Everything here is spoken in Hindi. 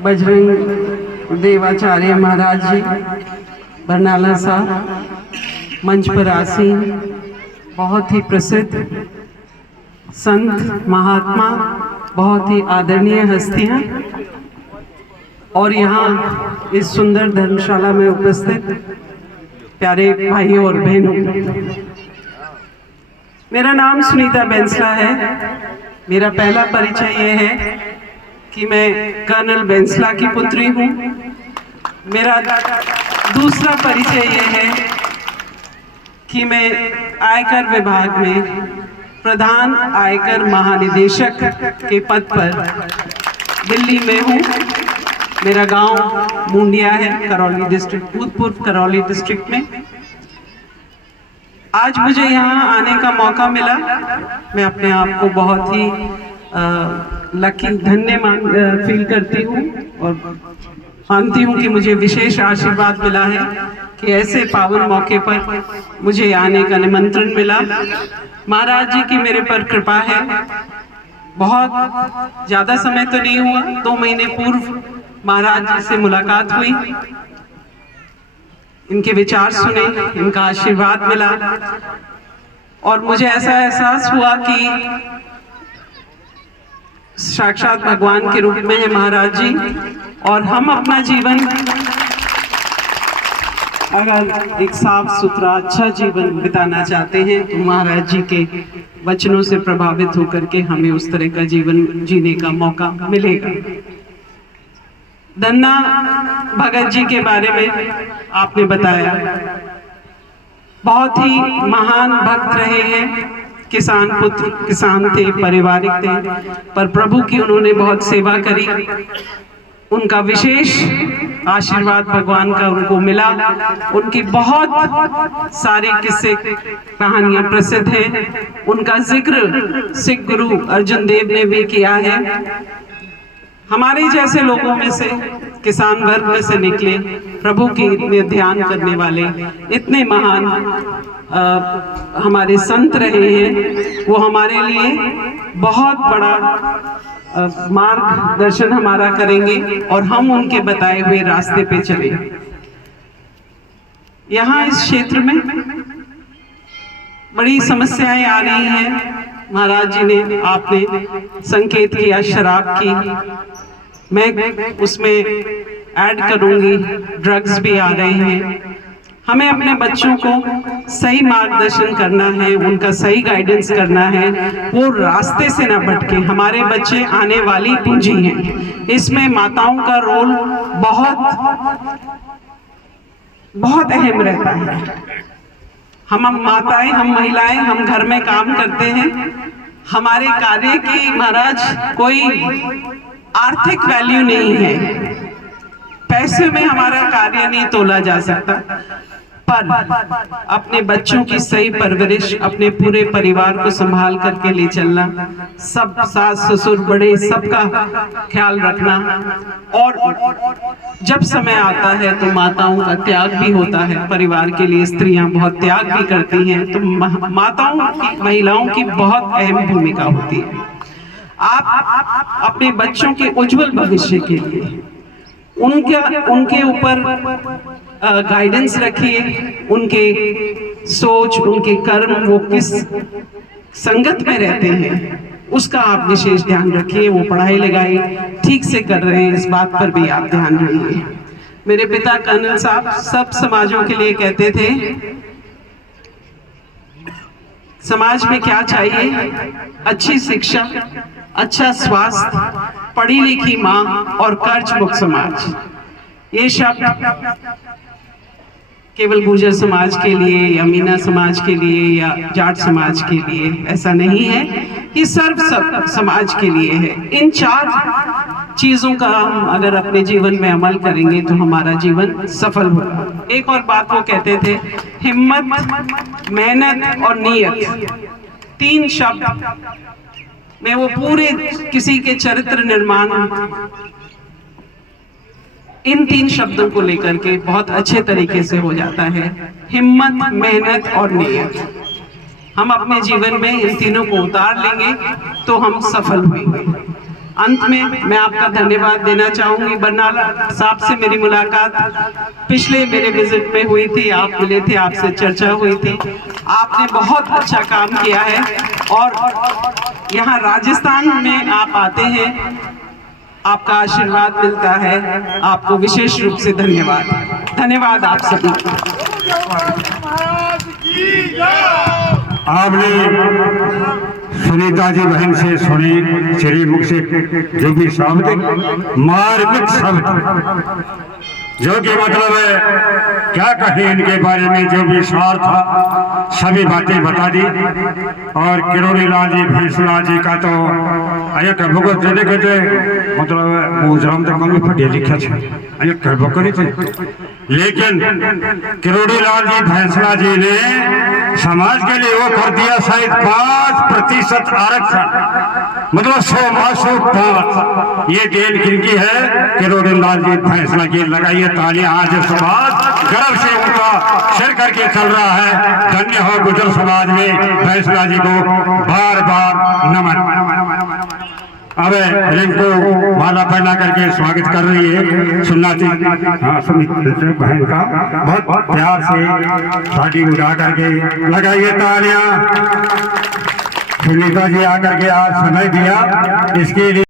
बजरंग देवाचार्य महाराज जी बरनाला साहब, मंच पर आसीन बहुत ही प्रसिद्ध संत महात्मा, बहुत ही आदरणीय हस्तियां, और यहाँ इस सुंदर धर्मशाला में उपस्थित प्यारे भाइयों और बहनों, मेरा नाम सुनीता बेंसला है। मेरा पहला परिचय ये है कि मैं कर्नल बेंसला की पुत्री हूँ। मेरा दूसरा परिचय ये है कि मैं आयकर विभाग में प्रधान आयकर महानिदेशक के पद पर दिल्ली में हूँ। मेरा गांव मुंडिया है, करौली डिस्ट्रिक्ट, भूतपूर्व करौली डिस्ट्रिक्ट में। आज मुझे यहाँ आने का मौका मिला। मैं अपने आप को बहुत ही लकी, धन्य फील करती हूँ और मानती हूँ कि मुझे विशेष आशीर्वाद मिला है कि ऐसे पावन मौके पर मुझे आने का निमंत्रण मिला। महाराज जी की मेरे पर कृपा है। बहुत ज़्यादा समय तो नहीं हुआ, 2 महीने पूर्व महाराज जी से मुलाकात हुई, इनके विचार सुने, इनका आशीर्वाद मिला और मुझे ऐसा एहसास हुआ कि साक्षात भगवान के रूप में है महाराज जी, और हम अपना जीवन अगर एक साफ सुथरा अच्छा जीवन बिताना चाहते हैं तो महाराज जी के वचनों से प्रभावित होकर के हमें उस तरह का जीवन जीने का मौका मिलेगा। धन्ना भगत जी के बारे में आपने बताया, बहुत ही महान भक्त रहे हैं, किसान पुत्र, किसान थे, पारिवारिक थे, पर प्रभु की उन्होंने बहुत सेवा करी। उनका विशेष आशीर्वाद भगवान का उनको मिला। उनकी बहुत सारे किस्से कहानियां प्रसिद्ध हैं। उनका जिक्र सिख गुरु अर्जुन देव ने भी किया है। हमारे जैसे लोगों में से, किसान वर्ग में से निकले प्रभु की ध्यान करने वाले इतने महान हमारे संत रहे हैं। वो हमारे लिए बहुत बड़ा मार्गदर्शन हमारा करेंगे और हम उनके बताए हुए रास्ते पे चले। यहाँ इस क्षेत्र में बड़ी समस्याएं आ रही हैं। महाराज जी ने, आपने संकेत किया शराब की, मैं उसमें ऐड करूंगी, ड्रग्स भी आ रहे हैं। हमें अपने बच्चों को सही मार्गदर्शन करना है, उनका सही गाइडेंस करना है, वो रास्ते से ना भटके। हमारे बच्चे आने वाली पूंजी हैं, इसमें माताओं का रोल बहुत अहम रहता है। हम माताएं, हम महिलाएं, हम घर में काम करते हैं। हमारे कार्य की महाराज कोई आर्थिक वैल्यू नहीं है, पैसे में हमारा कार्य नहीं तोला जा सकता, पर अपने बच्चों की सही परवरिश, अपने पूरे परिवार को संभाल करके ले चलना, सब सास ससुर बड़े सबका ख्याल रखना, और जब समय आता है तो माताओं का त्याग भी होता है। परिवार के लिए स्त्रियां बहुत त्याग भी करती हैं, तो माताओं की, महिलाओं की बहुत अहम भूमिका होती है। आप अपने बच्चों के उज्जवल भविष्य के लिए उनके ऊपर गाइडेंस रखिए, उनके सोच, उनके कर्म, वो किस संगत में रहते हैं उसका आप विशेष ध्यान रखिए। वो पढ़ाई लिखाई ठीक से कर रहे हैं, इस बात पर भी आप ध्यान रखिए। मेरे पिता कर्नल साहब सब समाजों के लिए कहते थे, समाज में क्या चाहिए? अच्छी शिक्षा, अच्छा स्वास्थ्य, पढ़ी लिखी माँ और कर्ज मुक्त समाज। ये शब्द केवल गुर्जर समाज के लिए या मीना समाज के लिए या जाट समाज के लिए ऐसा नहीं है, ये सर्व समाज के लिए है। इन 4 चीजों का हम अगर अपने जीवन में अमल करेंगे तो हमारा जीवन सफल होगा। एक और बात वो कहते थे, हिम्मत, मेहनत और नीयत, 3 शब्द में वो पूरे किसी के चरित्र निर्माण इन 3 शब्दों को लेकर के बहुत अच्छे तरीके से हो जाता है। हिम्मत, मेहनत और नियत। हम अपने जीवन में इन तीनों को उतार लेंगे तो हम सफल होंगे। अंत में मैं आपका धन्यवाद देना चाहूंगी। बरनाला साहब से मेरी मुलाकात पिछले मेरे विजिट में हुई थी, आप मिले थे, आपसे चर्चा हुई थी। आपने बहुत अच्छा काम किया है और यहाँ राजस्थान में आप आते हैं, आपका आशीर्वाद मिलता है। आपको विशेष रूप से धन्यवाद आप सभी को। आपने सुनीता जी बहन से सुनी श्री मुख से जो भी शब्द मार्मिक शब्द, जो कि मतलब है क्या कहें इनके बारे में, जो भी सार था सभी बातें बता दी। और किरोड़ी लाल जी भैंसलाल जी का तो अयक भगत जने कहते मतलब मुजराम तक में पढ़े लिखे थे, अयक करबो करी थे। लेकिन किरोड़ी लाल जी भैंसलाल जी ने समाज के लिए वो कर दिया शायद 5% आरक्षण, मतलब 100 ये गेंद किनकी है? किरोड़ी लाल जी फैसला की। लगाइए तालियां, आज समाज गर्व से उनका सिर करके चल रहा है। धन्य हो गुजर समाज में फैसला जी को बार बार नमन। अब रिंकू माला पहना करके स्वागत कर रही है सुन्नाती बहन का, बहुत प्यार से शादी उड़ा करके। लगाइए तालियां। सुनीता जी आकर के आज समय दिया इसके लिए।